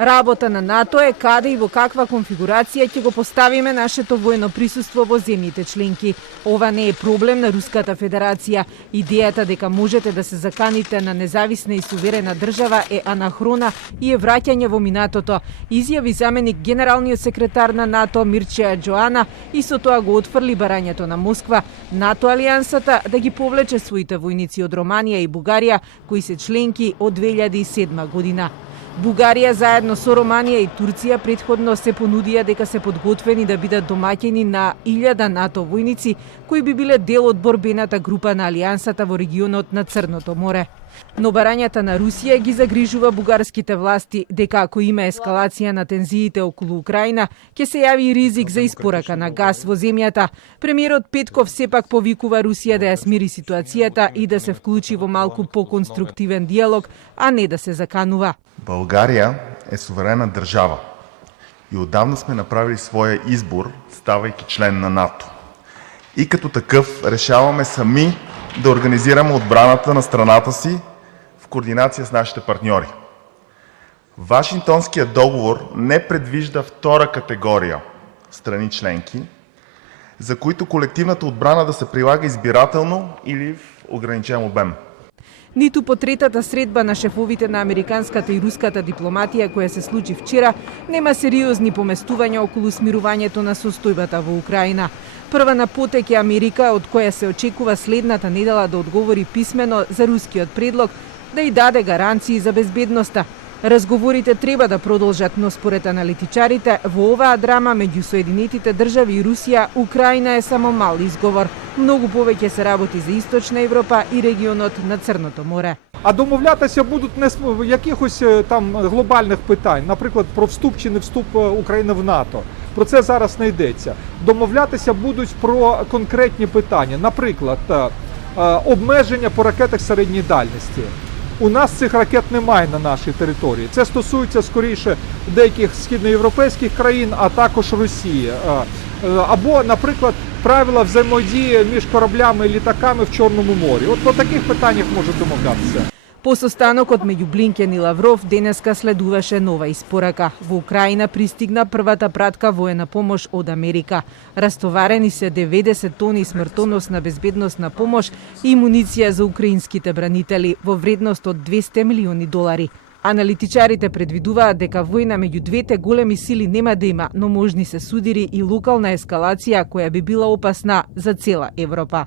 Работа на НАТО е каде и во каква конфигурација ќе го поставиме нашето воено присуство во земјите членки. Ова не е проблем на Руската Федерација. Идејата дека можете да се заканите на независна и суверена држава е анахрона и е враќање во минатото, изјави заменик генералниот секретар на НАТО Мирчеа Джоана и со тоа го отфрли барањето на Москва НАТО алијансата да ги повлече своите војници од Романија и Бугарија, кои се членки од 2007 година. Бугарија заедно со Романија и Турција претходно се понудија дека се подготвени да бидат домаќини на 1000 НАТО војници кои би биле дел од борбената група на алијансата во регионот на Црното море. Но барањата на Русија ги загрижува бугарските власти дека ако има ескалација на тензиите околу Украина, ќе се јави ризик за испорака на газ во земјата. Премиерот Петков сепак повикува Русија да ја смири ситуацијата и да се вклучи во малку поконструктивен диалог, а не да се заканува. България е суверена държава и отдавна сме направили своя избор, ставайки член на НАТО. И като такъв решаваме сами да организираме отбраната на страната си в координация с нашите партньори. Вашингтонският договор не предвижда втора категория страни членки, за които колективната отбрана да се прилага избирателно или в ограничен обем. Ниту по третата средба на шефовите на американската и руската дипломатија која се случи вчера, нема сериозни поместувања околу смирувањето на состојбата во Украина. Прва на потек е Америка, од која се очекува следната недела да одговори писмено за рускиот предлог да и даде гаранции за безбедноста. Разговорите треба да продолжат, но според аналитичарите во оваа драма меѓу Соединетите држави и Русија, Украина е само мал изговор. Многу повеќе се работи за Источна Европа і регіонот на Црното море. А домовлятися будуть не з якихось там глобальних питань, наприклад, про вступ чи не вступ України в НАТО. Про це зараз не йдеться. Домовлятися будуть про конкретні питання, наприклад, обмеження по ракетах середньої дальності. У нас цих ракет немає на нашій території. Це стосується скоріше деяких східноєвропейських країн, а також Росії. Або, наприклад, правила взаємодії між кораблями і літаками в Чорному морі. От по таких питаннях може домовлятися. По состанокот меѓу Блинкен и Лавров денеска следуваше нова испорака. Во Украина пристигна првата пратка воена помош од Америка. Растоварени се 90 тони смртоносна безбедносна помош и муниција за украинските бранители во вредност од $200 милиони. Аналитичарите предвидуваат дека војна меѓу двете големи сили нема да има, но можни се судири и локална ескалација која би била опасна за цела Европа.